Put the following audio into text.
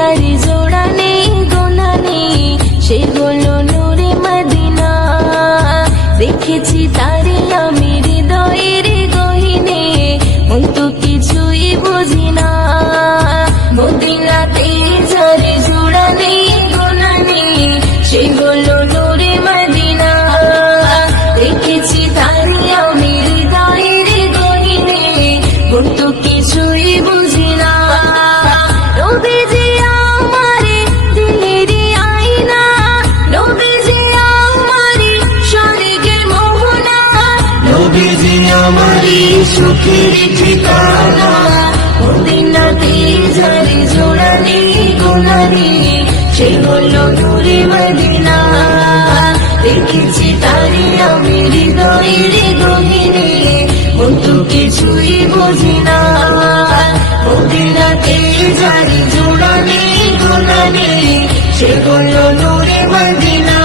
যারে জোড়া নেই গোনা নেই, সে হলো নূরে মদিনা। দেখেছি তারে আমি হৃদয়ের গহীনে, মন তো কিছুই বুঝি না। মদিনাতে যারে জোড়া নেই গোনা নেই, সে হলো নূরে মদিনা। দেখেছি তারে আমি হৃদয়ের গহীনে, মন তো কিছুই বুঝি না। নবীজি আমারে দিলের আয়না, নবীজি আমারে স্বর্গের মোহনা, নবীজি আমারি সুখের ঠিকানা। মদিনাতে যারে জোড়া নেই গোনা নেই, সে হলো নূরে মদিনা। দেখেছি তারে আমি হৃদয়ের গহীনে, মন তো কিছুই বুঝি না। মদিনাতে যারে জোড়া নেই গোনা নেই, সে হলো নূরে মদিনা।